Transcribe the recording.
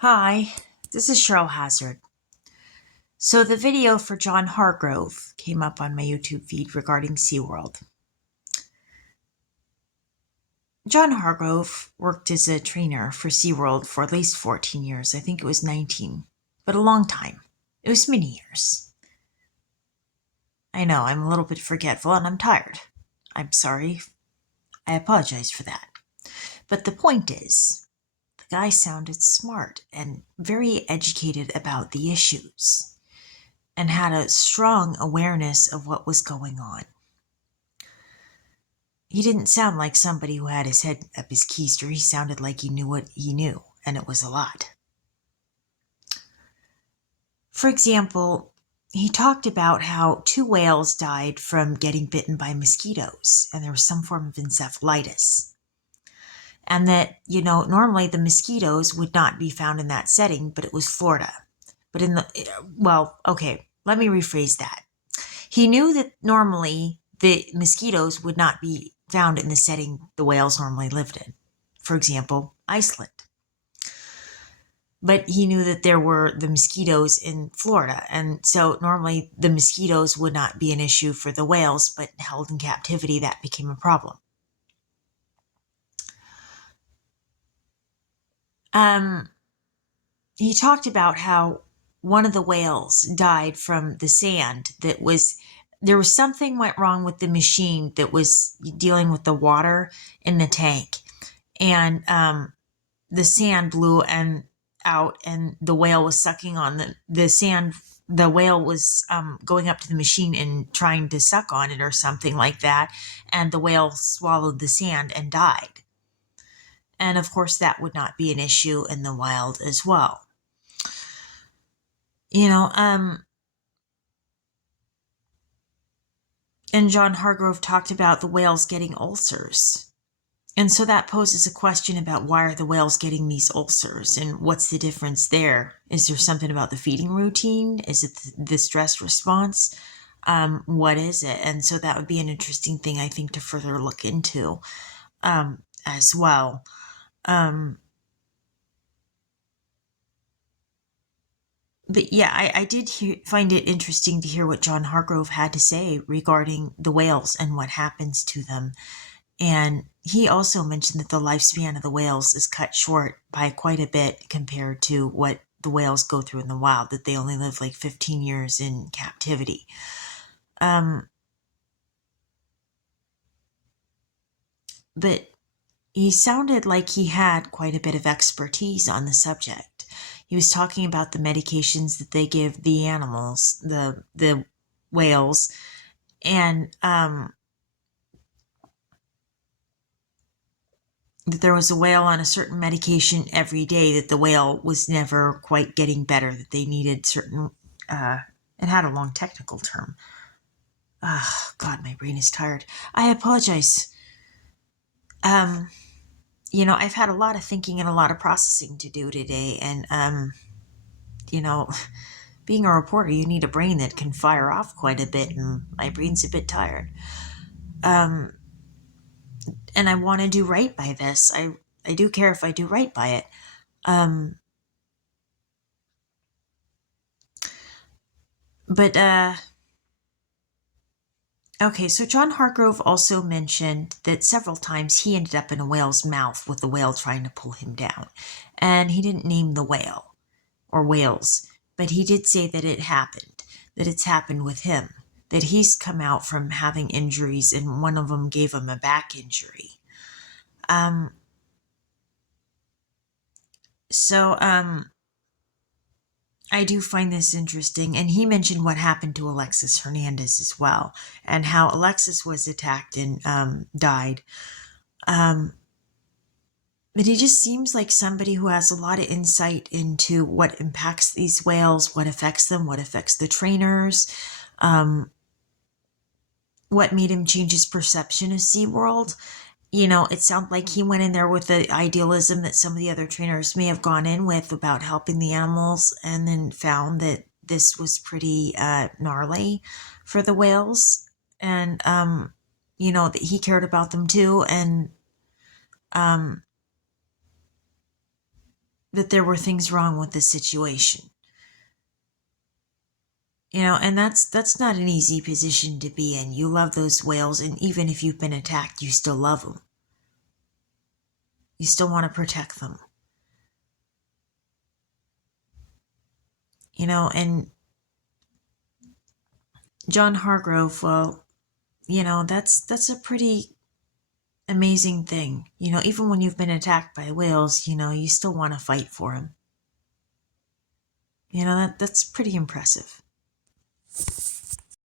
Hi, this is Cheryl Hazzard. So the video for John Hargrove came up on my YouTube feed regarding SeaWorld. John Hargrove worked as a trainer for SeaWorld for at least 14 years. I think it was 19, but a long time. It was many years. I know, I'm a little bit forgetful and I'm tired. I'm sorry. I apologize for that. But the point is, the guy sounded smart and very educated about the issues, and had a strong awareness of what was going on. He didn't sound like somebody who had his head up his keister. He sounded like he knew what he knew, and it was a lot. For example, he talked about how 2 whales died from getting bitten by mosquitoes, and there was some form of encephalitis. And that, normally the mosquitoes would not be found in that setting, but it was Florida. But let me rephrase that. He knew that normally the mosquitoes would not be found in the setting the whales normally lived in. For example, Iceland. But he knew that there were the mosquitoes in Florida, and so normally the mosquitoes would not be an issue for the whales, but held in captivity, that became a problem. He talked about how one of the whales died from the sand there was something went wrong with the machine that was dealing with the water in the tank, and the sand blew out, and the whale was sucking on the sand. The whale was going up to the machine and trying to suck on it or something like that, and the whale swallowed the sand and died. And of course, that would not be an issue in the wild as well. And John Hargrove talked about the whales getting ulcers. And so that poses a question about why are the whales getting these ulcers and what's the difference there? Is there something about the feeding routine? Is it the stress response? What is it? And so that would be an interesting thing, I think, to further look into as well. But yeah, I did find it interesting to hear what John Hargrove had to say regarding the whales and what happens to them. And he also mentioned that the lifespan of the whales is cut short by quite a bit compared to what the whales go through in the wild, that they only live like 15 years in captivity. But he sounded like he had quite a bit of expertise on the subject. He was talking about the medications that they give the animals, the whales, and that there was a whale on a certain medication every day, that the whale was never quite getting better, that they needed certain, it had a long technical term. God, my brain is tired. I apologize. I've had a lot of thinking and a lot of processing to do today, and being a reporter, you need a brain that can fire off quite a bit, and my brain's a bit tired. And I want to do right by this. I do care if I do right by it. Okay, so John Hargrove also mentioned that several times he ended up in a whale's mouth with the whale trying to pull him down. And he didn't name the whale or whales, but he did say that it happened, that it's happened with him, that he's come out from having injuries and one of them gave him a back injury. I do find this interesting, and he mentioned what happened to Alexis Hernandez as well, and how Alexis was attacked and died. But he just seems like somebody who has a lot of insight into what impacts these whales, what affects them, what affects the trainers, what made him change his perception of SeaWorld. It sounded like he went in there with the idealism that some of the other trainers may have gone in with about helping the animals, and then found that this was pretty gnarly for the whales, and that he cared about them too, and that there were things wrong with the situation. And that's not an easy position to be in. You love those whales, and even if you've been attacked, you still love them. You still want to protect them. And John Hargrove, well, that's a pretty amazing thing. Even when you've been attacked by whales, you still want to fight for them. That's pretty impressive.